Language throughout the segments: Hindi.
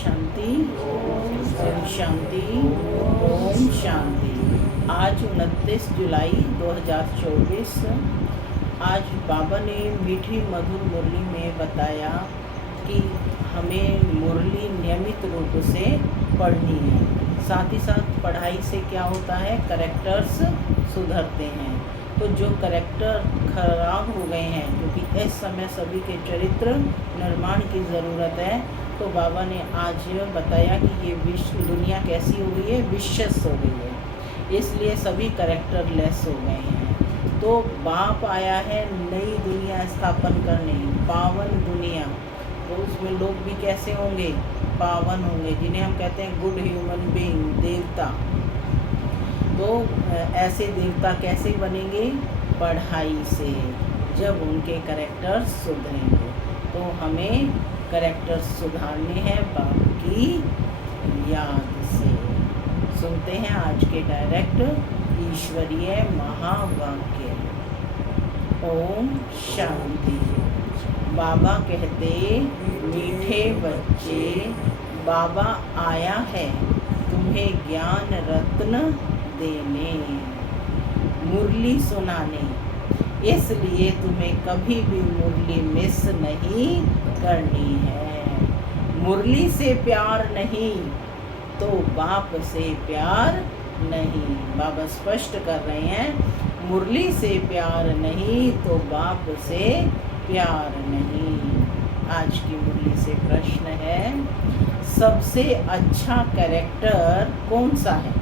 शांति, ओम शांति, ओम शांति। आज 29 जुलाई 2024। आज बाबा ने मीठी मधुर मुरली में बताया कि हमें मुरली नियमित रूप से पढ़नी है। साथ ही साथ पढ़ाई से क्या होता है, करेक्टर्स सुधरते हैं। तो जो करेक्टर खराब हो गए हैं, क्योंकि इस समय सभी के चरित्र निर्माण की ज़रूरत है, तो बाबा ने आज बताया कि ये विश्व दुनिया कैसी हो गई है, विशेष हो गई है, इसलिए सभी करेक्टर लेस हो गए हैं। तो बाप आया है नई दुनिया स्थापन करने, पावन दुनिया। तो उसमें लोग भी कैसे होंगे, पावन होंगे, जिन्हें हम कहते हैं गुड ह्यूमन बीइंग, देवता। तो ऐसे देवता कैसे बनेंगे, पढ़ाई से, जब उनके करेक्टर्स सुधरेंगे। तो हमें करेक्टर्स सुधारने हैं बाप की याद से। सुनते हैं आज के डायरेक्ट ईश्वरीय महावाक्य। ओम शांति। बाबा कहते, मीठे बच्चे, बाबा आया है तुम्हें ज्ञान रत्न देने, मुरली सुनाने। इसलिए तुम्हें कभी भी मुरली मिस नहीं करनी है। मुरली से प्यार नहीं तो बाप से प्यार नहीं। बाबा स्पष्ट कर रहे हैं, मुरली से प्यार नहीं तो बाप से प्यार नहीं। आज की मुरली से प्रश्न है, सबसे अच्छा कैरेक्टर कौन सा है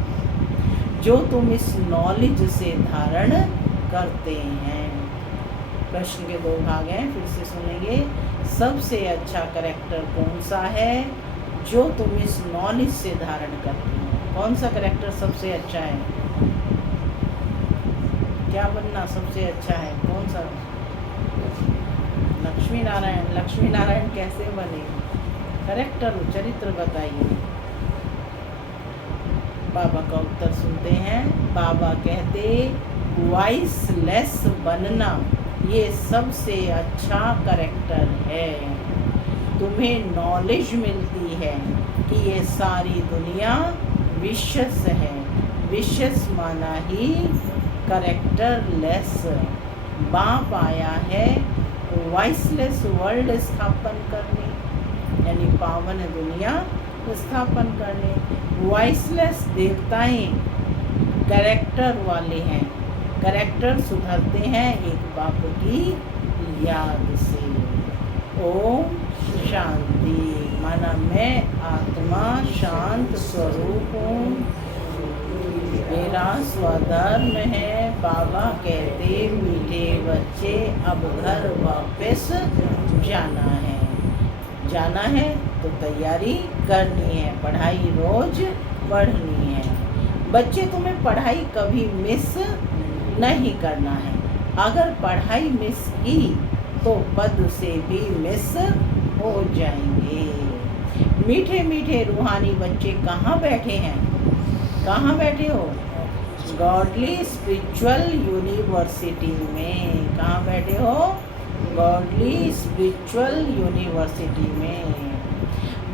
जो तुम इस नॉलेज से धारण करते हैं। प्रश्न के दो भाग हैं, फिर से सुनेंगे। सबसे अच्छा कैरेक्टर कौन सा है जो तुम इस नॉलेज से धारण करते हो। कौन सा कैरेक्टर सबसे अच्छा है, क्या बनना सबसे अच्छा है, कौन सा। लक्ष्मी नारायण। लक्ष्मी नारायण कैसे बने, कैरेक्टर चरित्र बताइए। बाबा का उत्तर सुनते हैं। बाबा कहते, वॉइसलेस बनना ये सबसे अच्छा कैरेक्टर है। तुम्हें नॉलेज मिलती है कि ये सारी दुनिया विशेष है। विशेष माना ही कैरेक्टर लेस। बाप आया है वॉइसलेस वर्ल्ड स्थापन करने, यानी पावन दुनिया स्थापन करने। वॉइसलेस देवताएं कैरेक्टर वाले हैं, कैरेक्टर सुधरते हैं एक बाप की याद से। ओम शांति। माना मैं आत्मा शांत स्वरूप हूँ, मेरा स्वधर्म है। बाबा कहते, मीठे बच्चे अब घर वापस जाना है। जाना है तो तैयारी करनी है, पढ़ाई रोज पढ़नी है। बच्चे तुम्हें पढ़ाई कभी मिस नहीं करना है। अगर पढ़ाई मिस की तो पद से भी मिस हो जाएंगे। मीठे मीठे रूहानी बच्चे कहाँ बैठे हैं, कहाँ बैठे हो, गॉडली स्पिरिचुअल यूनिवर्सिटी में। कहाँ बैठे हो, गॉडली स्पिरिचुअल यूनिवर्सिटी में।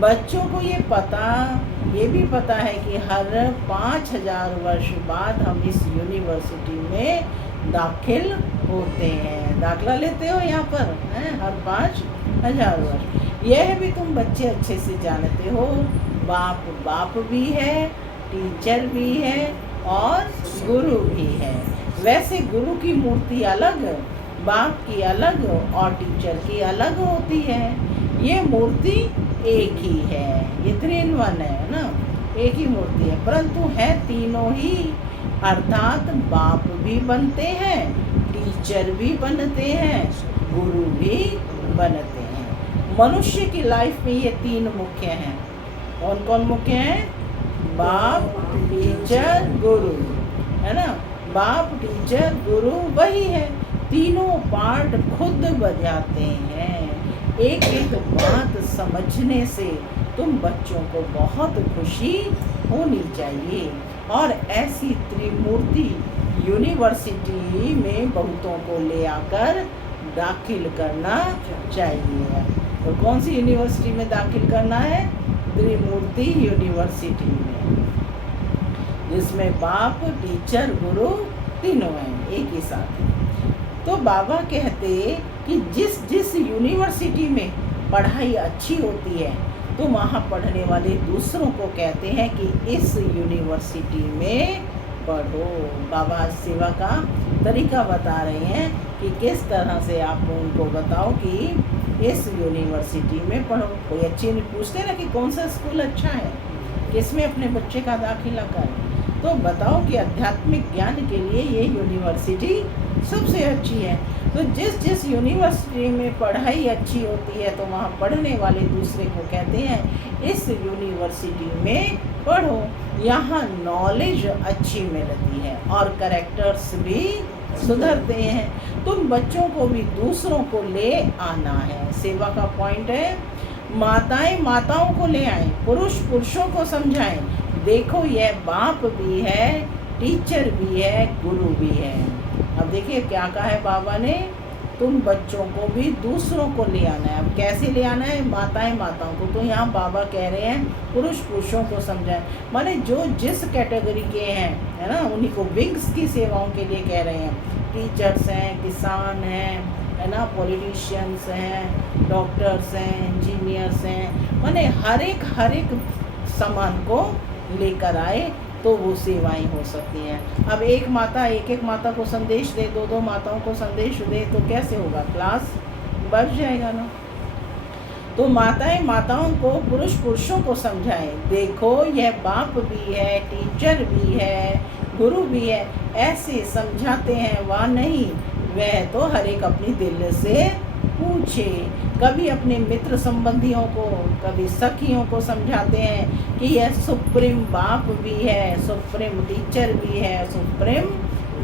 बच्चों को ये भी पता है कि हर 5000 वर्ष बाद हम इस यूनिवर्सिटी में दाखिल होते हैं। दाखला लेते हो यहाँ पर हैं, हर 5000 वर्ष। यह भी तुम बच्चे अच्छे से जानते हो। बाप भी है, टीचर भी है और गुरु भी है। वैसे गुरु की मूर्ति अलग, बाप की अलग और टीचर की अलग होती है। ये मूर्ति एक ही है, ये 3 in 1 है ना, एक ही मूर्ति है, परंतु है तीनों ही। अर्थात बाप भी बनते हैं, टीचर भी बनते हैं, गुरु भी बनते हैं। मनुष्य की लाइफ में ये 3 मुख्य हैं। कौन कौन मुख्य हैं, बाप, टीचर, गुरु, है ना। बाप, टीचर, गुरु वही है। तीनों पार्ट खुद बजाते हैं। एक एक बात समझने से तुम बच्चों को बहुत खुशी होनी चाहिए। और ऐसी त्रिमूर्ति यूनिवर्सिटी में बहुतों को ले आकर दाखिल करना चाहिए। तो कौन सी यूनिवर्सिटी में दाखिल करना है, त्रिमूर्ति यूनिवर्सिटी में, जिसमें बाप, टीचर, गुरु तीनों हैं एक ही साथ। तो बाबा कहते कि जिस जिस यूनिवर्सिटी में पढ़ाई अच्छी होती है तो वहाँ पढ़ने वाले दूसरों को कहते हैं कि इस यूनिवर्सिटी में पढ़ो। बाबा सेवा का तरीका बता रहे हैं कि किस तरह से आप उनको बताओ कि इस यूनिवर्सिटी में पढ़ो। कोई अच्छी नहीं पूछते ना कि कौन सा स्कूल अच्छा है, किसमें अपने बच्चे का दाखिला करें, तो बताओ कि आध्यात्मिक ज्ञान के लिए ये यूनिवर्सिटी सबसे अच्छी है। तो जिस जिस यूनिवर्सिटी में पढ़ाई अच्छी होती है तो वहाँ पढ़ने वाले दूसरे को कहते हैं इस यूनिवर्सिटी में पढ़ो, यहाँ नॉलेज अच्छी मिलती है और कैरेक्टर्स भी सुधरते हैं। तुम बच्चों को भी दूसरों को ले आना है। सेवा का पॉइंट है माताएं माताओं को ले आएं, पुरुष पुरुषों को समझाएं। देखो यह बाप भी है, टीचर भी है, गुरु भी है। अब देखिए क्या कहा है बाबा ने, तुम बच्चों को भी दूसरों को ले आना है। अब कैसे ले आना है? माताएं माताओं को, तो यहाँ बाबा कह रहे हैं पुरुष पुरुषों को समझाएं, माने जो जिस कैटेगरी के हैं, है ना, उन्हीं को विंग्स की सेवाओं के लिए कह रहे हैं। टीचर्स हैं, किसान हैं, है ना, पॉलिटिशियंस हैं, डॉक्टर्स हैं, इंजीनियर्स हैं, माने हर एक सामान को लेकर आए तो वो सेवाएं हो सकती हैं। अब एक माता को संदेश दे, दो माताओं को संदेश दे तो कैसे होगा? क्लास बढ़ जाएगा ना। तो माताएं माताओं को, पुरुष पुरुषों को समझाएं। देखो यह बाप भी है, टीचर भी है, गुरु भी है। ऐसे समझाते हैं वह नहीं, वह तो हर एक अपनी दिल से पूछे। कभी अपने मित्र संबंधियों को, कभी सखियों को समझाते हैं कि यह सुप्रीम बाप भी है, सुप्रीम टीचर भी है, सुप्रीम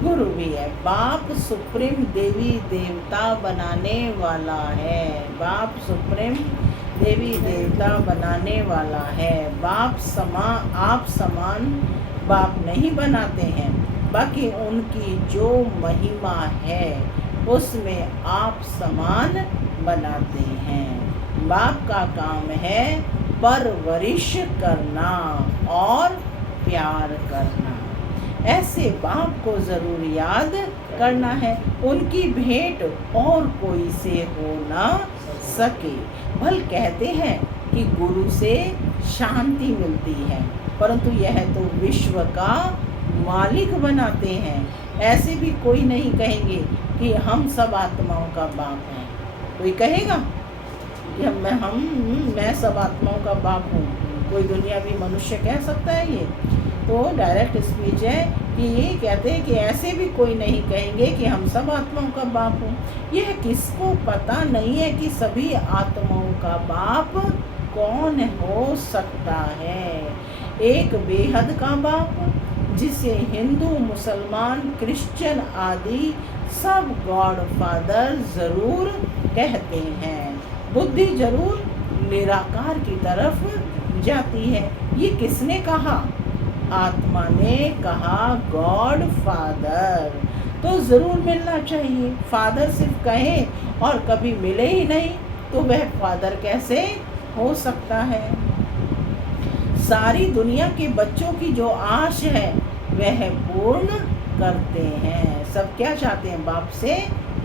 गुरु भी है। बाप सुप्रीम देवी देवता बनाने वाला है, बाप सुप्रीम देवी देवता बनाने वाला है। आप समान बाप नहीं बनाते हैं, बाकी उनकी जो महिमा है उसमें आप समान बनाते हैं। बाप का काम है परवरिश करना और प्यार करना। ऐसे बाप को ज़रूर याद करना है, उनकी भेंट और कोई से हो ना सके। भल कहते हैं कि गुरु से शांति मिलती है, परंतु यह तो विश्व का मालिक बनाते हैं। ऐसे भी कोई नहीं कहेंगे कि हम सब आत्माओं का बाप हैं। कोई कहेगा कि मैं सब आत्माओं का बाप हूँ? कोई दुनियावी मनुष्य कह सकता है ये? तो डायरेक्ट स्पीच है कि ये कहते हैं कि ऐसे भी कोई नहीं कहेंगे कि हम सब आत्माओं का बाप हूँ। यह किसको पता नहीं है कि सभी आत्माओं का बाप कौन हो सकता है। एक बेहद का बाप, जिसे हिंदू, मुसलमान, क्रिश्चियन आदि सब गॉड फादर ज़रूर कहते हैं। बुद्धि जरूर निराकार की तरफ जाती है। ये किसने कहा? आत्मा ने कहा गॉड फादर। तो ज़रूर मिलना चाहिए। फादर सिर्फ कहे और कभी मिले ही नहीं तो वह फादर कैसे हो सकता है? सारी दुनिया के बच्चों की जो आश है वह पूर्ण करते हैं। सब क्या चाहते हैं? बाप से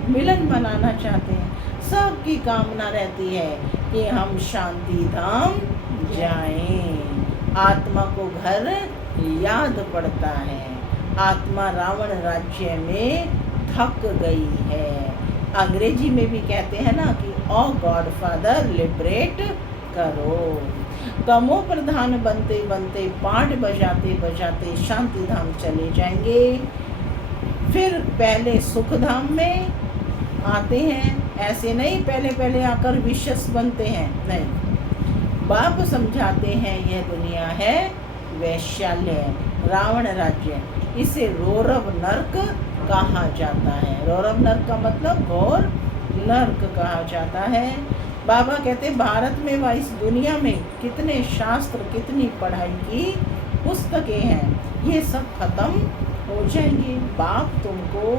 मिलन बनाना चाहते हैं। सबकी कामना रहती है कि हम शांति धाम जाएं। आत्मा को घर याद पड़ता है। आत्मा रावण राज्य में थक गई है। अंग्रेजी में भी कहते हैं ना कि ओ गॉड फादर लिबरेट करो। तमो प्रधान बनते बनते, पाठ बजाते बजाते शांति धाम चले जाएंगे। फिर पहले सुख धाम में आते हैं। ऐसे नहीं पहले आकर विशेष बनते हैं, नहीं। बाप समझाते हैं यह दुनिया है वैशाल्य, रावण राज्य। इसे रौरव नर्क कहा जाता है। रौरव नर्क का मतलब घोर नर्क कहा जाता है। बाबा कहते भारत में व इस दुनिया में कितने शास्त्र, कितनी पढ़ाई की पुस्तकें हैं, ये सब खत्म हो जाएंगी। बाप तुमको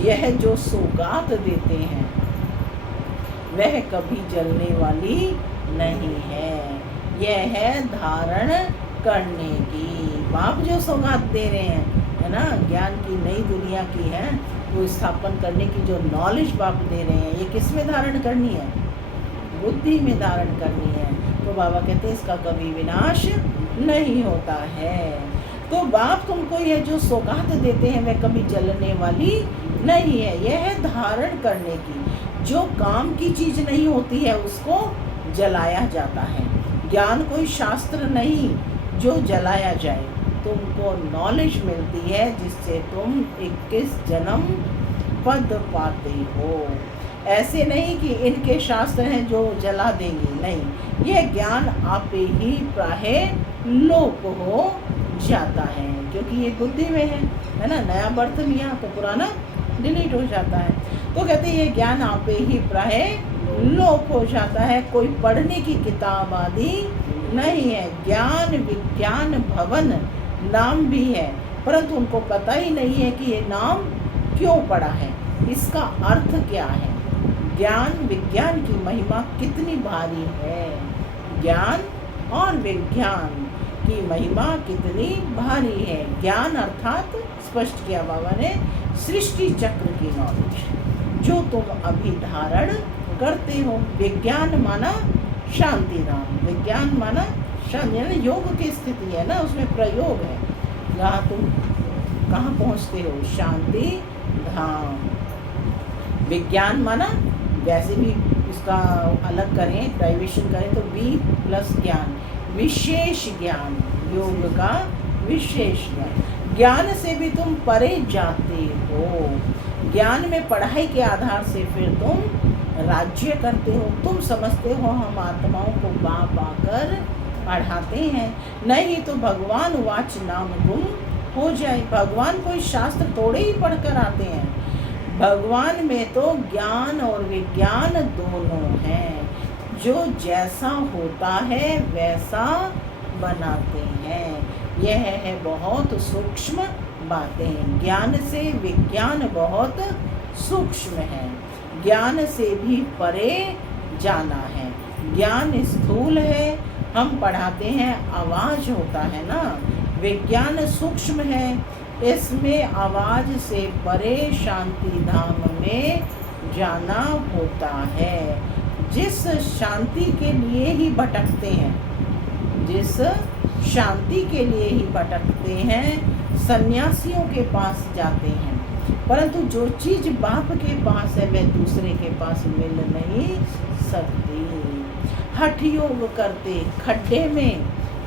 यह जो सौगात देते हैं वह कभी जलने वाली नहीं है। यह है धारण करने की। बाप जो सौगात दे रहे हैं, है ना, ज्ञान की नई दुनिया की है, वो स्थापन करने की जो नॉलेज बाप दे रहे हैं, ये किस में धारण करनी है? बुद्धि में धारण करनी है। तो बाबा कहते हैं इसका कभी विनाश नहीं होता है। तो बाप तुमको यह जो सौगात देते हैं वह कभी जलने वाली नहीं है, यह है धारण करने की। जो काम की चीज़ नहीं होती है उसको जलाया जाता है। ज्ञान कोई शास्त्र नहीं जो जलाया जाए। तुमको नॉलेज मिलती है जिससे तुम 21 जन्म पद पाते हो। ऐसे नहीं कि इनके शास्त्र हैं जो जला देंगे, नहीं, यह ज्ञान आप ही प्रायः लोप हो जाता है, क्योंकि ये बुद्धि में है ना। नया बर्थ लिया तो पुराना डिलीट हो जाता है। तो कहते हैं ये ज्ञान आप ही प्रायः लोप हो जाता है, कोई पढ़ने की किताब आदि नहीं है। ज्ञान विज्ञान भवन नाम भी है, परंतु उनको पता ही नहीं है कि ये नाम क्यों पड़ा है, इसका अर्थ क्या है। ज्ञान विज्ञान की महिमा कितनी भारी है। ज्ञान और विज्ञान की महिमा कितनी भारी है। ज्ञान अर्थात स्पष्ट किया बाबा ने, सृष्टि चक्र की नॉलेज जो तुम अभी धारण करते हो। विज्ञान माना शांति धाम, विज्ञान माना शांति, यानी योग की स्थिति है ना, उसमें प्रयोग है। जहाँ तुम कहाँ पहुँचते हो? शांति धाम। विज्ञान माना, वैसे भी इसका अलग करें, डाइविशन करें तो बी प्लस ज्ञान, विशेष ज्ञान, योग का विशेष ज्ञान। ज्ञान से भी तुम परे जाते हो। ज्ञान में पढ़ाई के आधार से फिर तुम राज्य करते हो। तुम समझते हो हम आत्माओं को बाप आकर पढ़ाते हैं, नहीं तो भगवान वाच नाम गुम हो जाए। भगवान कोई शास्त्र थोड़े ही पढ़कर आते हैं। भगवान में तो ज्ञान और विज्ञान दोनों हैं, जो जैसा होता है वैसा बनाते हैं। यह है बहुत सूक्ष्म बातें। ज्ञान से विज्ञान बहुत सूक्ष्म है, ज्ञान से भी परे जाना है। ज्ञान स्थूल है, हम पढ़ाते हैं, आवाज़ होता है ना। विज्ञान सूक्ष्म है, इसमें आवाज़ से परे शांति धाम में जाना होता है। जिस शांति के लिए ही भटकते हैं, जिस शांति के लिए ही भटकते हैं, सन्यासियों के पास जाते हैं, परंतु जो चीज़ बाप के पास है वह दूसरे के पास मिल नहीं सकती। हठ योग करते खड्डे में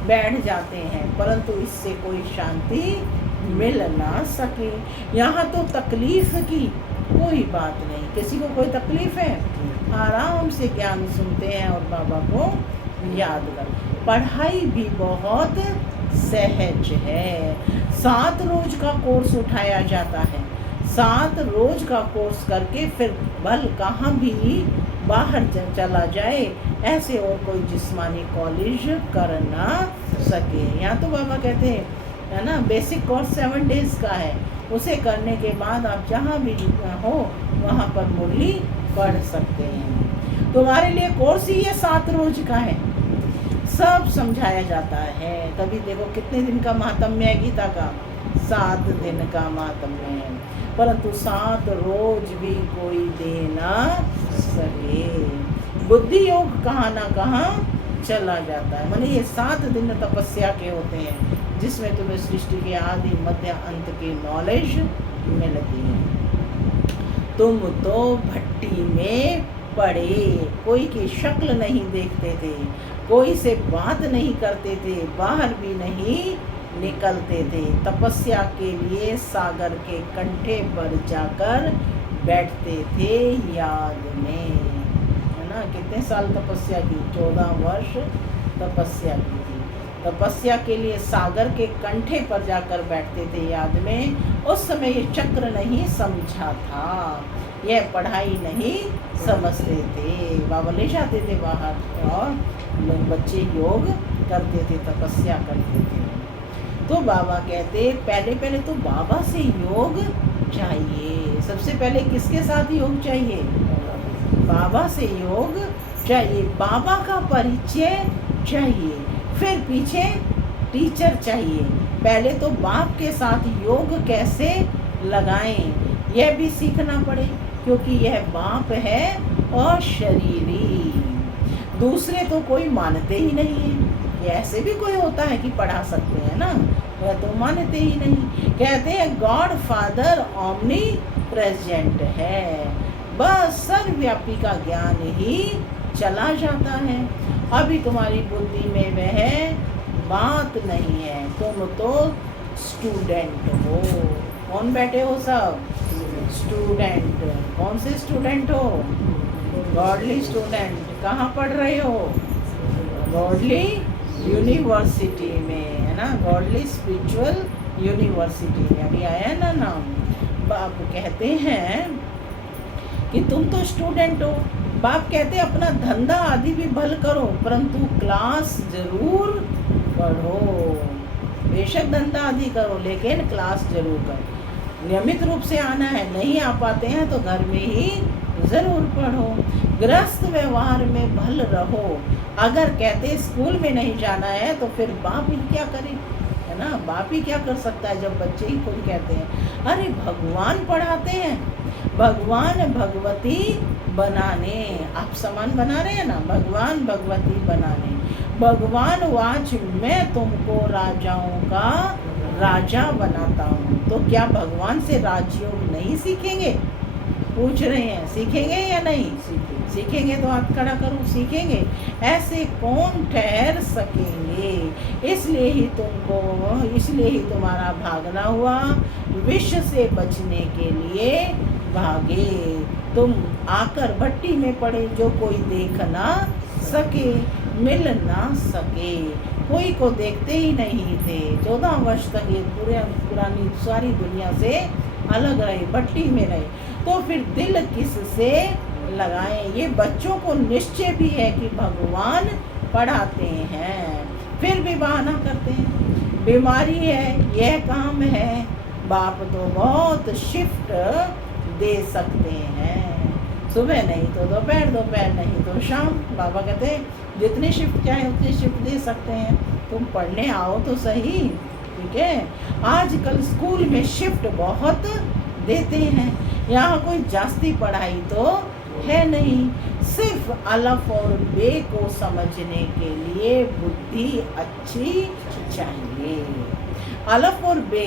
बैठ जाते हैं, परंतु इससे कोई शांति मिल ना सके। यहाँ तो तकलीफ की कोई बात नहीं। किसी को कोई तकलीफ है, आराम से ज्ञान सुनते हैं और बाबा को याद कर। पढ़ाई भी बहुत सहज है। 7 रोज का कोर्स उठाया जाता है। 7 रोज का कोर्स करके फिर भल कहाँ भी बाहर चला जाए, ऐसे और कोई जिस्मानी कॉलेज कर ना सके। यहाँ तो बाबा कहते हैं, है ना, बेसिक कोर्स 7 डेज़ का है। उसे करने के बाद आप जहाँ भी हो वहाँ पर मुरली पढ़ सकते हैं। तुम्हारे लिए कोर्स ही ये 7 रोज का है, सब समझाया जाता है। तभी देखो कितने दिन का महात्म्य है गीता का, 7 दिन का महात्म्य है, परंतु 7 रोज भी कोई दे ना सके। बुद्धि योग कहाँ ना कहाँ चला जाता है। माने ये 7 दिन तपस्या के होते हैं, जिसमें तुम्हें सृष्टि के आदि मध्य अंत की नॉलेज मिलती है। तुम तो भट्टी में पड़े, कोई की शक्ल नहीं देखते थे, कोई से बात नहीं करते थे, बाहर भी नहीं निकलते थे। तपस्या के लिए सागर के कंठे पर जाकर बैठते थे याद में, है ना। कितने साल तपस्या की? 14 वर्ष तपस्या की थी। तपस्या के लिए सागर के कंठे पर जाकर बैठते थे याद में। उस समय ये चक्र नहीं समझा था, यह पढ़ाई नहीं समझते थे। बाबा ले जाते थे बाहर और लोग बच्चे योग करते थे, तपस्या करते थे। तो बाबा कहते पहले तो बाबा से योग चाहिए। सबसे पहले किसके साथ योग चाहिए? बाबा से योग चाहिए। बाबा का परिचय चाहिए, फिर पीछे टीचर चाहिए। पहले तो बाप के साथ योग कैसे लगाएं यह भी सीखना पड़े, क्योंकि यह बाप है और शरीरी। दूसरे तो कोई मानते ही नहीं है। ये ऐसे भी कोई होता है कि पढ़ा सकते हैं ना, वह तो मानते ही नहीं। कहते हैं गॉड फादर ओमनी प्रेजेंट है, बस सर्वव्यापी का ज्ञान ही चला जाता है। अभी तुम्हारी बुद्धि में वह बात नहीं है, तुम तो स्टूडेंट हो। कौन बैठे हो सब? स्टूडेंट। कौन से स्टूडेंट हो? Godly student. कहाँ पढ़ रहे हो? गॉडली यूनिवर्सिटी में, है ना, गॉडली स्पिरिचुअल यूनिवर्सिटी में अभी आया है ना नाम। बाप कहते हैं कि तुम तो स्टूडेंट हो। बाप कहते हैं अपना धंधा आदि भी भल करो, परंतु क्लास जरूर पढ़ो। बेशक धंधा आदि करो, लेकिन क्लास जरूर करो। नियमित रूप से आना है, नहीं आ पाते हैं तो घर में ही जरूर पढ़ो। गृहस्थ व्यवहार में भल रहो। अगर कहते स्कूल में नहीं जाना है तो फिर बाप ही क्या करे, है ना। बाप ही क्या कर सकता है जब बच्चे ही खुद कहते हैं। अरे भगवान पढ़ाते हैं, भगवान भगवती बनाने। आप समान बना रहे हैं ना, भगवान भगवती बनाने। भगवान वाच मैं तुमको राजाओं का राजा बनाता हूँ। तो क्या भगवान से राजयोग नहीं सीखेंगे? पूछ रहे हैं, सीखेंगे या नहीं? सीखेंगे तो हाथ खड़ा करो, सीखेंगे। ऐसे कौन ठहर सकेंगे? इसलिए ही तुम्हारा भागना हुआ। विष से बचने के लिए भागे तुम, आकर भट्टी में पड़े जो कोई देख ना सके, मिल ना सके। कोई को देखते ही नहीं थे। 14 वर्ष तक ये पुरानी सारी दुनिया से अलग रहे, भट्टी में रहे। तो फिर दिल किससे लगाएं? ये बच्चों को निश्चय भी है कि भगवान पढ़ाते हैं, फिर भी बहाना करते हैं। बीमारी है, यह काम है, बाप तो बहुत शिफ्ट दे सकते हैं। सुबह नहीं तो दोपहर, दोपहर नहीं तो शाम। बाबा कहते हैं जितनी शिफ्ट चाहे उतनी शिफ्ट दे सकते हैं, तुम पढ़ने आओ तो सही। ठीक है, आजकल स्कूल में शिफ्ट बहुत देते हैं। यहाँ कोई जास्ती पढ़ाई तो है नहीं, सिर्फ अलफ और बे को समझने के लिए बुद्धि अच्छी चाहिए। अलफ और बे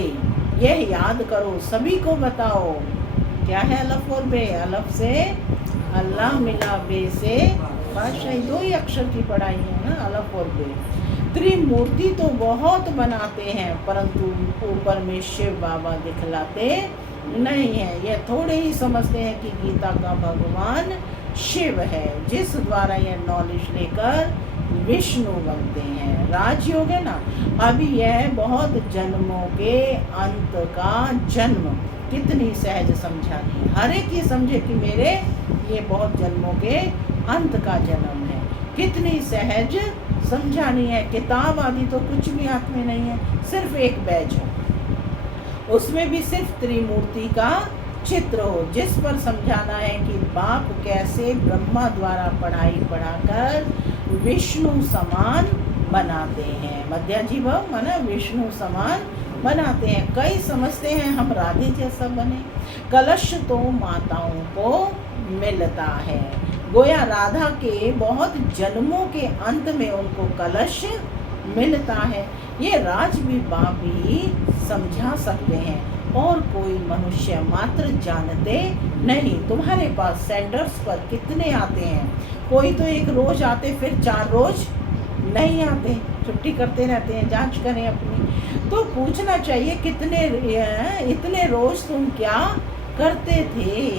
यह याद करो, सभी को बताओ क्या है अलफ और बे। अलफ से अल्लाह मिला, बे से बादशाही, 2 ही अक्षर की पढ़ाई है ना, अलफ और बे। त्रिमूर्ति तो बहुत बनाते हैं, परंतु ऊपर में शिव बाबा दिखलाते नहीं है। यह थोड़े ही समझते हैं कि गीता का भगवान शिव है, जिस द्वारा यह नॉलेज लेकर विष्णु बनते हैं। राजयोग है ना, अभी यह बहुत जन्मों के अंत का जन्म। कितनी सहज समझानी है, हर एक ये समझे कि मेरे ये बहुत जन्मों के अंत का जन्म है। कितनी सहज समझानी है। किताब आदि तो कुछ भी हाथ में नहीं है, सिर्फ एक बैज हो, उसमें भी सिर्फ त्रिमूर्ति का चित्र हो, जिस पर समझाना है कि बाप कैसे ब्रह्मा द्वारा पढ़ाई पढ़ाकर विष्णु समान बनाते हैं। मध्याजीभव माना विष्णु समान बनाते हैं। कई समझते हैं हम राधे जैसा बने। कलश तो माताओं को मिलता है, गोया राधा के बहुत जन्मों के अंत में उनको कलश मिलता है। ये राज भी बाप ही समझा सकते हैं, और कोई मनुष्य मात्र जानते नहीं। तुम्हारे पास सेंटर्स पर कितने आते हैं? कोई तो एक रोज आते, फिर 4 रोज नहीं आते, छुट्टी करते रहते हैं। जांच करें अपनी, तो पूछना चाहिए इतने रोज तुम क्या करते थे?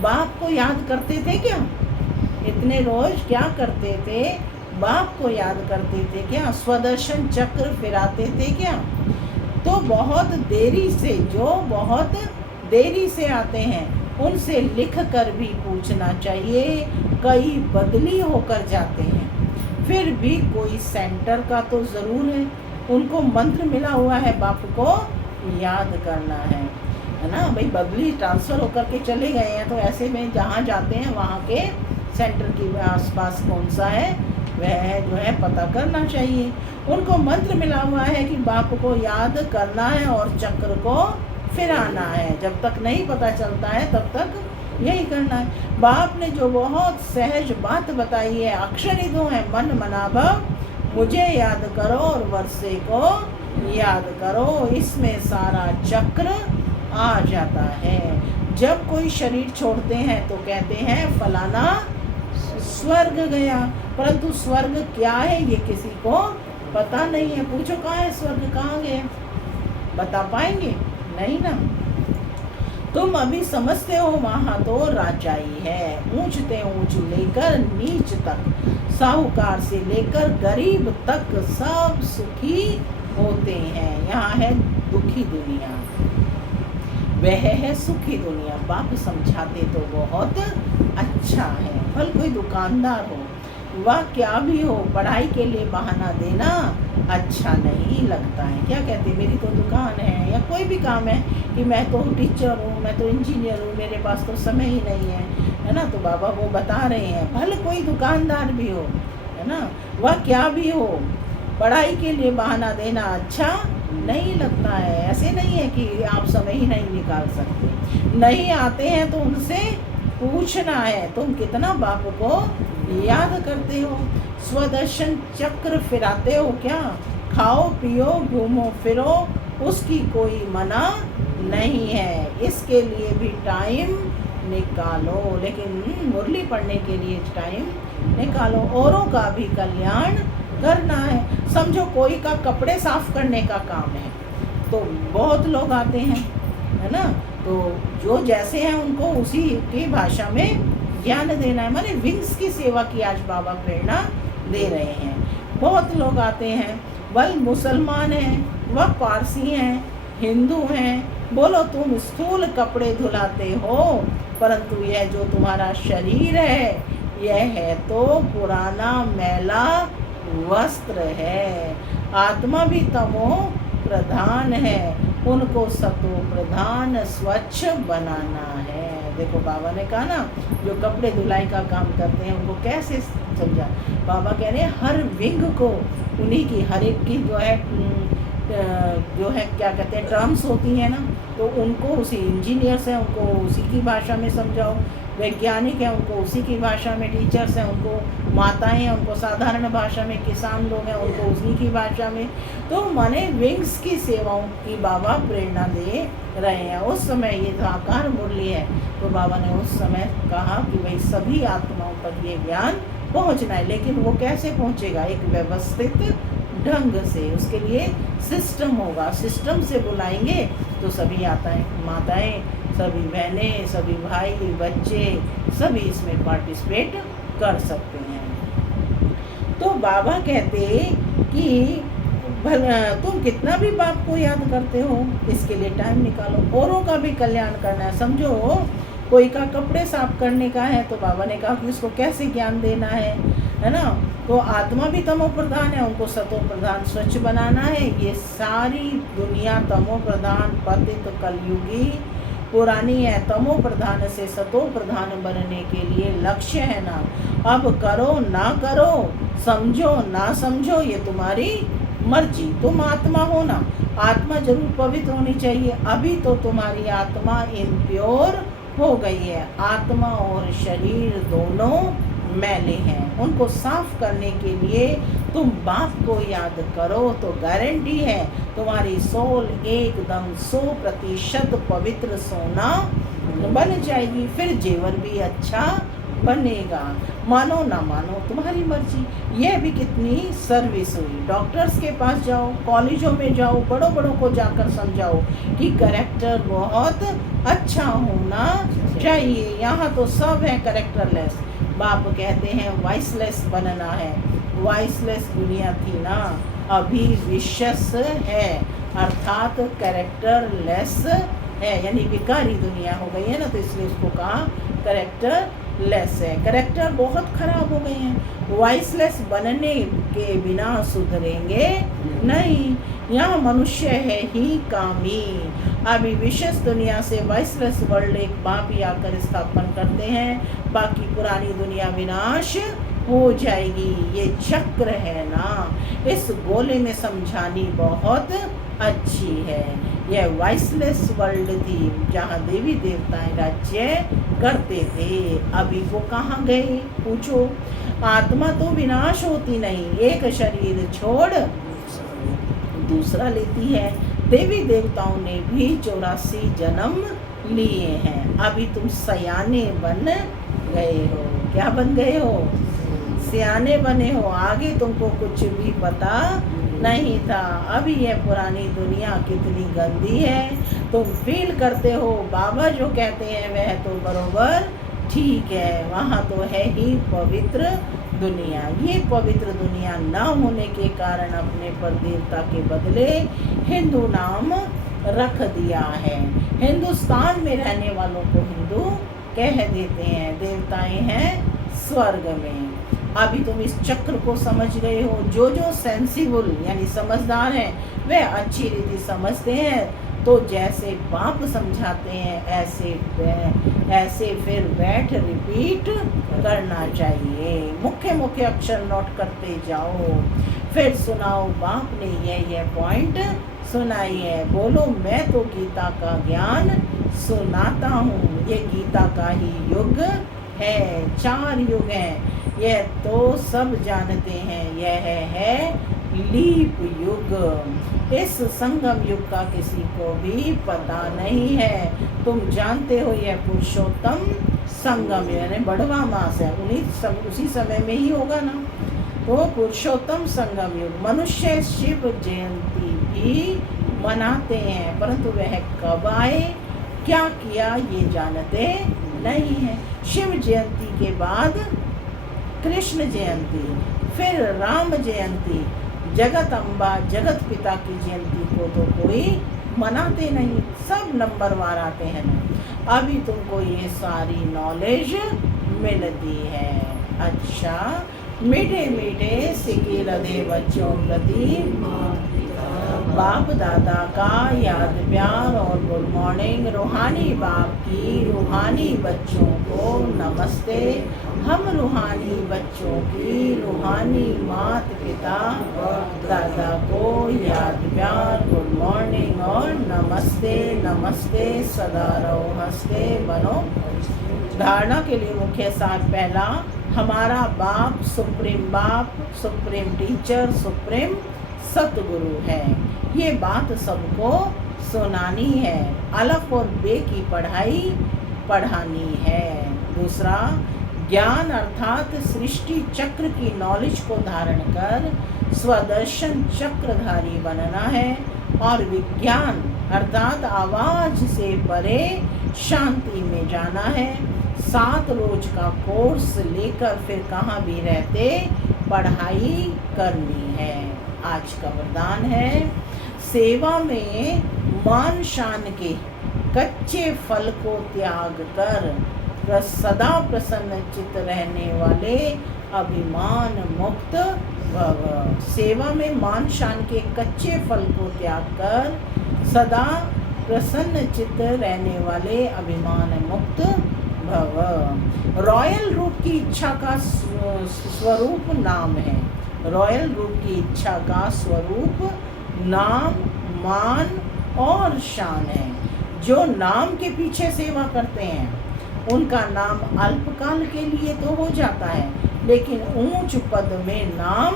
बाप को याद करते थे क्या? इतने रोज क्या करते थे? बाप को याद करते थे क्या? स्वदर्शन चक्र फिराते थे क्या? तो बहुत देरी से, जो बहुत देरी से आते हैं, उनसे लिख कर भी पूछना चाहिए। कई बदली होकर जाते हैं, फिर भी कोई सेंटर का तो ज़रूर है। उनको मंत्र मिला हुआ है, बाप को याद करना है ना भाई। बदली ट्रांसफ़र होकर के चले गए हैं, तो ऐसे में जहाँ जाते हैं वहाँ के सेंटर के आसपास कौन सा है वह जो है पता करना चाहिए। उनको मंत्र मिला हुआ है कि बाप को याद करना है और चक्र को फिराना है। जब तक नहीं पता चलता है तब तक यही करना है। बाप ने जो बहुत सहज बात बताई है, अक्षर ही दो है, मन मनाभव मुझे याद करो और वर्षे को याद करो, इसमें सारा चक्र आ जाता है। जब कोई शरीर छोड़ते हैं तो कहते हैं फलाना स्वर्ग गया, परंतु स्वर्ग क्या है ये किसी को पता नहीं है। पूछो कहाँ है स्वर्ग, कहाँ गया, बता पाएंगे नहीं ना। तुम अभी समझते हो वहाँ तो राजाई है, ऊंचते ऊंच लेकर नीच तक, साहूकार से लेकर गरीब तक सब सुखी होते हैं। यहाँ है दुखी दुनिया, वह है सुखी दुनिया। बाप समझाते तो बहुत अच्छा है। भल कोई दुकानदार हो, वह क्या भी हो, पढ़ाई के लिए बहाना देना अच्छा नहीं लगता है। क्या कहते, मेरी तो दुकान है, या कोई भी काम है कि मैं तो टीचर हूँ, मैं तो इंजीनियर हूँ, मेरे पास तो समय ही नहीं है ना। तो बाबा वो बता रहे हैं भले कोई दुकानदार भी हो, है ना, वह क्या भी हो, पढ़ाई के लिए बहाना देना अच्छा नहीं लगता है। ऐसे नहीं है कि आप समय ही नहीं निकाल सकते। नहीं आते हैं तो उनसे पूछना है तुम कितना बाप को याद करते हो। स्वदर्शन चक्र फिराते हो क्या, खाओ पियो घूमो फिरो उसकी कोई मना नहीं है, इसके लिए भी टाइम निकालो। लेकिन मुरली पढ़ने के लिए टाइम निकालो, औरों का भी कल्याण करना है। समझो कोई का कपड़े साफ करने का काम है तो बहुत लोग आते हैं, है ना, तो जो जैसे हैं उनको उसी की भाषा में ज्ञान देना है। माने विंग्स की सेवा की आज बाबा प्रेरणा दे रहे हैं। बहुत लोग आते हैं, वह मुसलमान हैं, वह पारसी हैं, हिंदू हैं। बोलो तुम स्थूल कपड़े धुलाते हो, परंतु यह जो तुम्हारा शरीर है यह है तो पुराना मैला वस्त्र है। आत्मा भी तमो प्रधान है, उनको सतो प्रधान स्वच्छ बनाना है। देखो बाबा ने कहा ना, जो कपड़े धुलाई का काम करते हैं उनको कैसे समझा। बाबा कह रहे हैं हर विंग को उन्हीं की, हर एक की जो है क्या कहते हैं टर्म्स होती हैं ना, तो उनको उसी, इंजीनियर्स हैं उनको उसी की भाषा में समझाओ, वैज्ञानिक हैं उनको उसी की भाषा में, टीचर्स हैं उनको, माताएं हैं उनको साधारण भाषा में, किसान लोग हैं उनको उसी की भाषा में। तो माने विंग्स की सेवाओं की बाबा प्रेरणा दे रहे हैं। उस समय ये साकार मुरली है तो बाबा ने उस समय कहा कि भाई सभी आत्माओं तक ये ज्ञान पहुंचना है। लेकिन वो कैसे पहुंचेगा, एक व्यवस्थित ढंग से, उसके लिए सिस्टम होगा। सिस्टम से बुलाएंगे तो सभी माताएं, सभी बहनें, सभी भाई बच्चे सभी इसमें पार्टिसिपेट कर सकते हैं। तो बाबा कहते कि तुम कितना भी बाप को याद करते हो, इसके लिए टाइम निकालो। औरों का भी कल्याण करना है। समझो कोई का कपड़े साफ करने का है तो बाबा ने कहा कि उसको कैसे ज्ञान देना है ना। तो आत्मा भी तमो प्रधान है, उनको सतो प्रधान स्वच्छ बनाना है। ये सारी दुनिया तमो प्रधान पतित कलयुगी पुरानी है। तमो प्रधान से सतो प्रधान बनने के लिए लक्ष्य है ना। अब करो ना करो, समझो ना समझो, ये तुम्हारी मर्जी। तुम आत्मा हो ना, आत्मा जरूर पवित्र होनी चाहिए। अभी तो तुम्हारी आत्मा इम्प्योर हो गई है। आत्मा और शरीर दोनों मैले हैं, उनको साफ करने के लिए तुम बाप को याद करो तो गारंटी है तुम्हारी सोल एकदम 100% पवित्र सोना बन जाएगी। फिर जेवर भी अच्छा बनेगा। मानो ना मानो तुम्हारी मर्जी। यह भी कितनी सर्विस हुई। डॉक्टर्स के पास जाओ, कॉलेजों में जाओ, बड़ों बड़ों को जाकर समझाओ कि कैरेक्टर बहुत अच्छा होना चाहिए। यहाँ तो सब है कैरेक्टरलेस। बाप कहते हैं वॉइसलेस बनना है। वॉइसलेस दुनिया थी ना, अभी विशेष है, अर्थात कैरेक्टरलेस है, यानी विकारी दुनिया हो गई है ना, तो इसलिए उसको कहा कैरेक्टरलेस है। कैरेक्टर बहुत खराब हो गए हैं। वॉइसलेस बनने के बिना सुधरेंगे नहीं। यहाँ मनुष्य है ही कामी। अभी विशेष दुनिया से वॉइसलेस वर्ल्ड एक बाप ही आकर स्थापन करते हैं, बाकी पुरानी दुनिया विनाश हो जाएगी। ये चक्र है ना, इस गोले में समझानी बहुत अच्छी है। यह वॉइसलेस वर्ल्ड थी जहाँ देवी देवताएं राज्य करते थे। अभी वो कहाँ गए पूछो। आत्मा तो विनाश होती नहीं, एक शरीर छोड़ दूसरा लेती है। देवी देवताओं ने भी 84 जन्म लिए हैं। अभी तुम सयाने बन गए हो। क्या बन गए हो? सियाने बने हो। आगे तुमको कुछ भी पता नहीं था। अभी यह पुरानी दुनिया कितनी गंदी है तुम फील करते हो। बाबा जो कहते हैं वह तो बरोबर ठीक है। वहाँ तो है ही पवित्र दुनिया। ये पवित्र दुनिया न होने के कारण अपने पर देवता के बदले हिंदू नाम रख दिया है। हिंदुस्तान में रहने वालों को हिंदू कह देते हैं, देवताएं हैं स्वर्ग में। अभी तुम इस चक्र को समझ गए हो। जो जो सेंसिबल यानी समझदार हैं वे अच्छी रीति समझते हैं। तो जैसे बाप समझाते हैं ऐसे फिर बैठ रिपीट करना चाहिए। मुख्य मुख्य अक्षर नोट करते जाओ। फिर सुनाओ बाप ने यह पॉइंट सुनाई है। बोलो मैं तो गीता का ज्ञान सुनाता हूँ। ये गीता का ही युग है। 4 युग हैं, यह तो सब जानते हैं। यह है लीप युग। इस संगम युग का किसी को भी पता नहीं है। तुम जानते हो यह पुरुषोत्तम संगम यानी बढ़वा मास है, उसी समय में ही होगा ना। तो पुरुषोत्तम संगम युग। मनुष्य शिव जयंती भी मनाते हैं, परंतु वह कब आए क्या किया ये जानते नहीं है। शिव जयंती के बाद कृष्ण जयंती, फिर राम जयंती, जगत अम्बा जगत पिता की जयंती को तो कोई मनाते नहीं, सब नंबरवार आते हैं ना। अभी तुमको ये सारी नॉलेज मिलती है। अच्छा, मीठे मीठे सिके लदे बच्चों प्रति बाप दादा का याद प्यार और गुड मॉर्निंग। रूहानी बाप की रूहानी बच्चों को नमस्ते। हम रूहानी बच्चों की रूहानी माता पिता दादा को याद प्यार गुड मॉर्निंग और नमस्ते। नमस्ते, सदा रहो हंसते बनो। धारणा के लिए मुख्य सार पहला, हमारा बाप, सुप्रीम टीचर, सुप्रीम सतगुरु है। ये बात सबको सुनानी है। अलफ और बे की पढ़ाई पढ़ानी है। दूसरा, ज्ञान अर्थात सृष्टि चक्र की नॉलेज को धारण कर स्वदर्शन चक्रधारी बनना है। और विज्ञान अर्थात आवाज से परे शांति में जाना है। 7 रोज का कोर्स लेकर फिर कहाँ भी रहते पढ़ाई करनी है। आज का वरदान है, सेवा में मान शान के कच्चे फल को त्याग कर सदा प्रसन्न चित्त रहने वाले अभिमान मुक्त भव। सेवा में मान शान के कच्चे फल को त्याग कर सदा प्रसन्न चित्त रहने वाले अभिमान मुक्त भव। रॉयल रूप की इच्छा का स्वरूप नाम है। रॉयल रूप की इच्छा का स्वरूप नाम, मान और शान है। जो नाम के पीछे सेवा करते हैं उनका नाम अल्पकाल के लिए तो हो जाता है, लेकिन ऊंच पद में नाम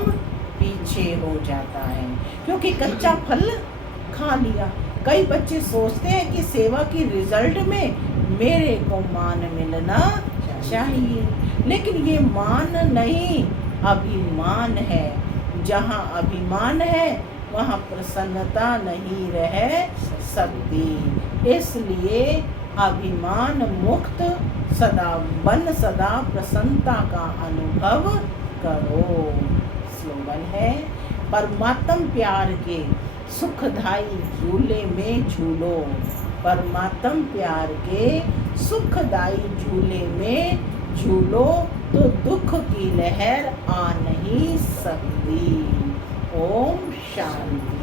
पीछे हो जाता है, क्योंकि कच्चा फल खा लिया। कई बच्चे सोचते हैं कि सेवा की रिजल्ट में मेरे को मान मिलना चाहिए, लेकिन ये मान नहीं, अभिमान है। जहाँ अभिमान है वहाँ प्रसन्नता नहीं रह सकती। इसलिए अभिमान मुक्त सदा प्रसन्नता का अनुभव करो। स्लोगन है, परमात्म प्यार के सुखदाई झूले में झूलो। परमात्म प्यार के सुखदाई झूले में झूलो तो दुख की लहर आ नहीं सकती। ओम शांति।